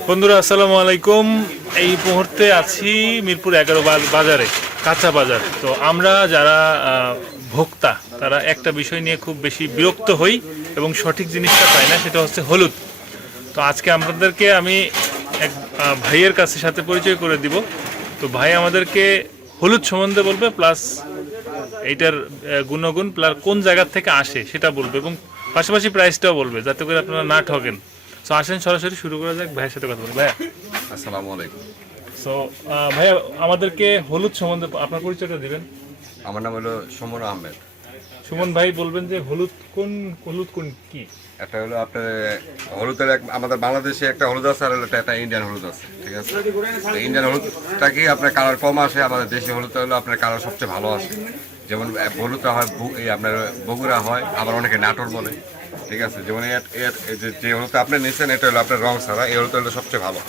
বন্ধুরা, আসসালামু আলাইকুম। এই মুহূর্তে আছি মিরপুর এগারো বাজারে, কাঁচা বাজার। তো আমরা যারা ভোক্তা, তারা একটা বিষয় নিয়ে খুব বেশি বিরক্ত হই এবং সঠিক জিনিসটা পাই না, সেটা হচ্ছে হলুদ। তো আজকে আপনাদেরকে আমি এক ভাইয়ের কাছে সাথে পরিচয় করে দিব। তো ভাই আমাদেরকে হলুদ সম্বন্ধে বলবে, প্লাস এইটার গুণগুণ, প্লাস কোন জায়গা থেকে আসে সেটা বলবে এবং পাশাপাশি প্রাইসটাও বলবে, যাতে করে আপনারা না ঠকেন তো আসেন সরাসরি শুরু করা যাক। ভাইয়ের সাথে কথা বলি। ভাইয়া। আসসালামু আলাইকুম। সো ভাইয়া আমাদেরকে হলুদ সম্বন্ধে আপনার পরিচয়টা দিবেন। আমার নাম হলো সমর আহমেদ। সুমন ভাই বলবেন যে হলুদ কোন হলুদ কোন কি? একটা হলো আপনার হলুদের এক আমাদের বাংলাদেশে একটা হলুদ আছে আর হলো একটা- ইন্ডিয়ান হলুদ আছে ঠিক আছে? ইন্ডিয়ান হলুদটাকে আপনার কালার কম আসে আমাদের দেশি হলুদটা হলো আপনার কালার সবচেয়ে ভালো আসে। যেমন হলুদটা হয় আপনার বগুড়া হয় আবার অনেকে নাটোর বলে। ঠিক আছে? যেমন এর- এর- যে- যে হলুদটা আপনি নিচ্ছেন এটা হলো আপনার রং ছাড়া এই হলুদটা হলো সবচেয়ে ভালো।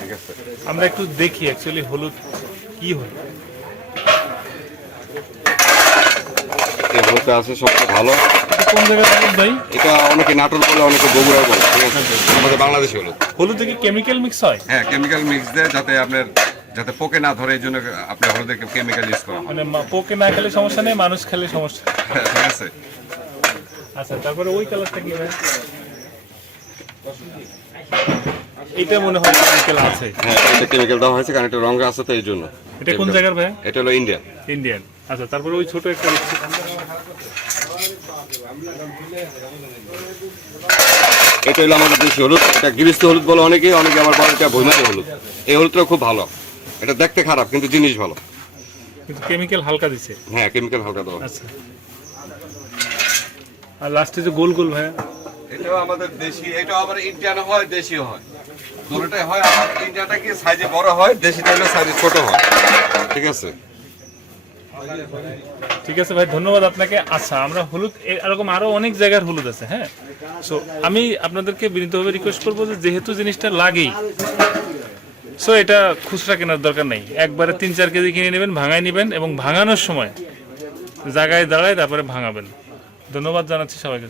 ঠিক আছে? আমরা একটু দেখি অ্যাকচুয়ালি হলুদ কি হয়। এই হলুদটা আছে সবচেয়ে ভালো। কোন হলুদ ভাই? এটা অনেকে নাটোর বলে অনেকে বগুড়া বলে ঠিক আছে? আমাদের বাংলাদেশি হলুদ। হলুদে কি কেমিক্যাল মিক্স হয়? হ্যাঁ কেমিক্যাল মিক্স দেয় যাতে আপনার যাতে পোকে না ধরে এই জন্য আপনার হলুদের কেমিক্যাল ইউজ করা মানে পোকে না খেলে সমস্যা নেই মানুষ খেলে সমস্যা। ঠিক আছে? আচ্ছা তারপরে ওই কালারটা কি ভাই? এটা মনে হয় কেমিক্যাল আছে। হ্যাঁ এটা কেমিক্যাল দেওয়া হয়েছে কারণ এটা রঙ আছে তো এই জন্য। এটা কোন জায়গার ভাই? এটা হলো ইন্ডিয়া ইন্ডিয়ান আচ্ছা তারপরে ওই ছোট একটা। এটা হলো আমাদের দেশি হলুদ। এটা গিরিস্ত হলুদ বলে অনেকে অনেকে আবার বলে এটা বৈমারি হলুদ। এই হলুদটা খুব ভালো। এটা দেখতে খারাপ কিন্তু জিনিস ভালো। কিন্তু কেমিক্যাল হালকা দিছে। হ্যাঁ কেমিক্যাল হালকা দেওয়া। আচ্ছা। আর লাস্টে যে গোল গোল ভাইয়া। এটাও আমাদের দেশি এটা আবার ইন্ডিয়ান হয় দেশিও হয়। দুটোটাই হয় আমার ইন্ডিয়ানটা কি সাইজে বড় হয় দেশিটা হলো সাইজে ছোট হয়। ঠিক আছে? ঠিক আছে ভাই ধন্যবাদ আপনাকে। আচ্ছা আমরা হলুদ এরকম আরও অনেক জায়গার হলুদ আছে হ্যাঁ? সো আমি আপনাদেরকে বিনীতভাবে রিকোয়েস্ট করব যে যেহেতু জিনিসটা লাগেই সো এটা খুচরা কেনার দরকার নেই। একবারে তিন চার কেজি কিনে নেবেন ভাঙায় নেবেন এবং ভাঙানোর সময় জায়গায় দাঁড়ায় তারপরে ভাঙাবেন। ধন্যবাদ জানাচ্ছি সবাইকে।